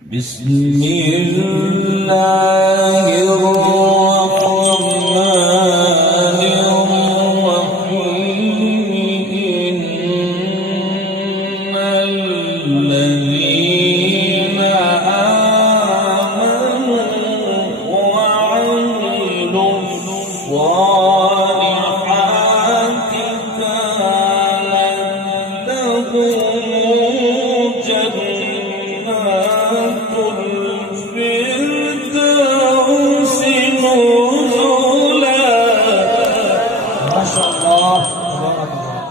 بسم الله الرحمن الرحيم إن الذين آمنوا وعملوا الصالحات كانت لهم جنات الفردوس نزلا. ما شاء الله تبارك الله.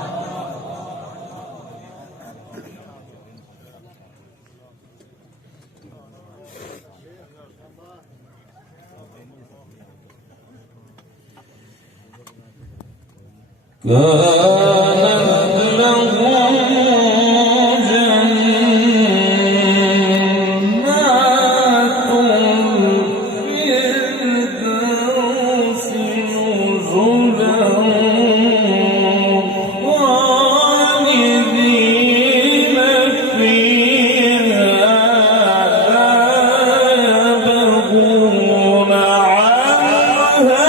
كانت لهم جنات الفردوس نزلا خالدين فيها لا يبغون عنها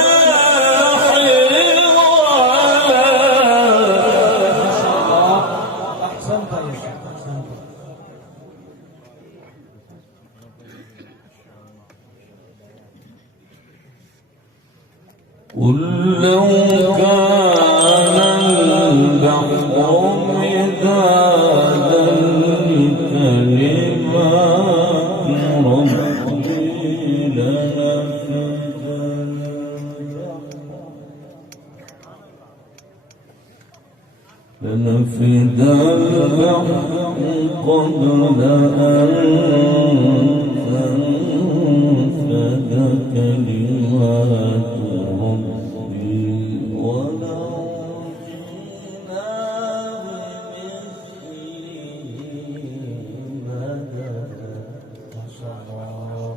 أحسنت يا شيخ، أحسنت. قل لو كان البحر مدادا لكلمات ربي لنفد البحر قبل أن تنفد كلمات ربي ولو جئنا بمثله مددا. ما شاء الله.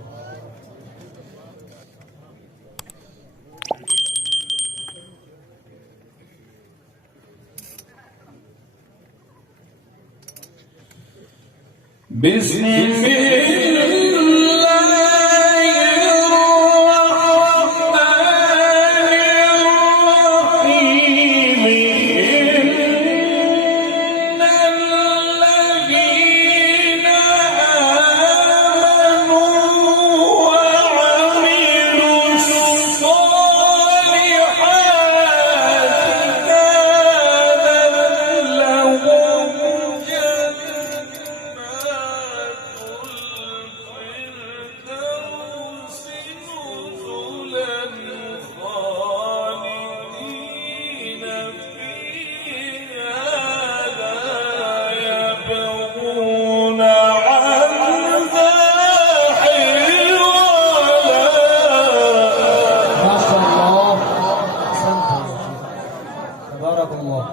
بسم الله الرحمن الرحيم إن الذين آمنوا وعملوا الصالحات كانت لهم ما شاء الله أحسنت يا شيخ، تبارك الله.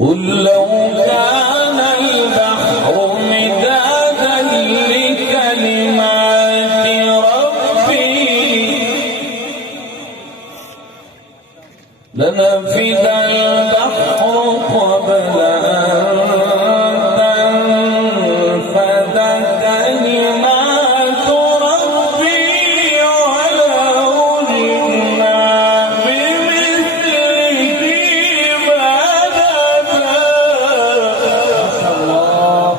قل لو كان البحر مدادا لكلمات ربي لنفد البحر قبل أن تنفد كلمات ربي ولو جئنا بمثله مددا. ما شاء الله.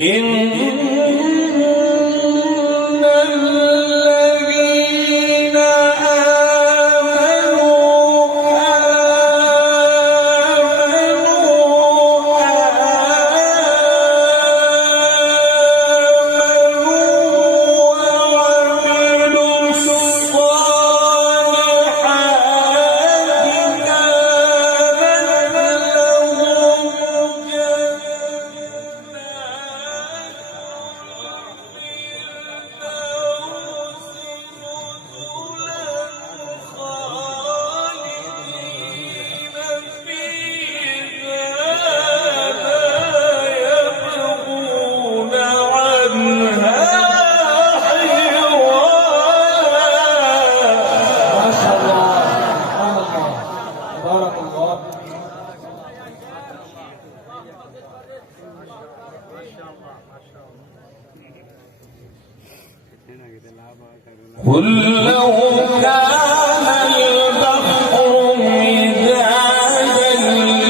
إن الذين وعملوا الصالحات كانت لهم جنات قل لو كان البحر مدادا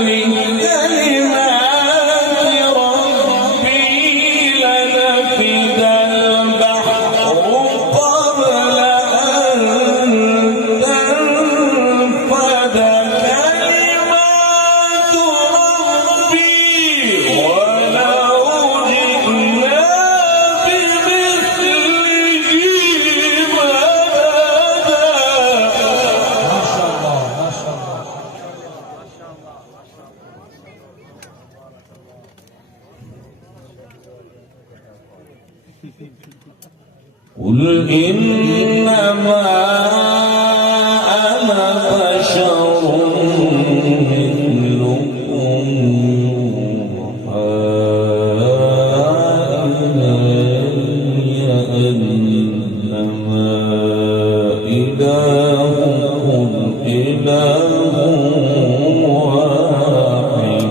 لكلمات ربي لنفد البحر قبل أن تنفد كلمات ربي ولو جئنا بمثله ما شاء الله ما شاء الله. قل إنما أنا بشر مثلكم إلي أنما إلهكم إله واحد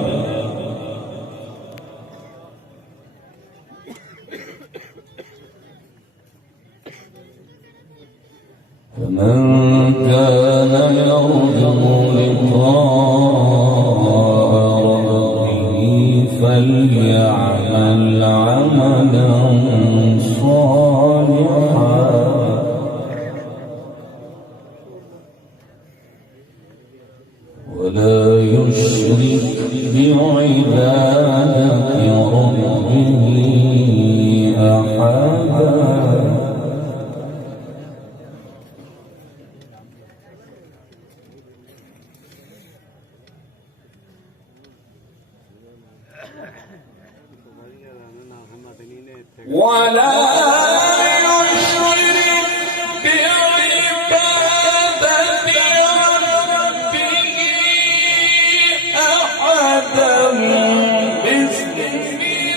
فمن كان يرجو لقاء ربه فليعمل عملا صالحا ولا يشرك بعبادة ربه أحدا. ولا يشرك بعبادة ربه أحدا. بسم الله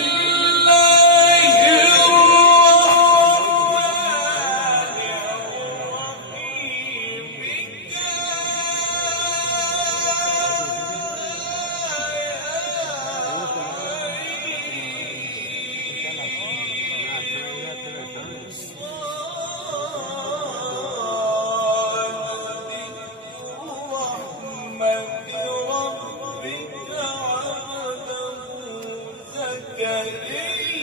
الرحمن ربك عبده زكريا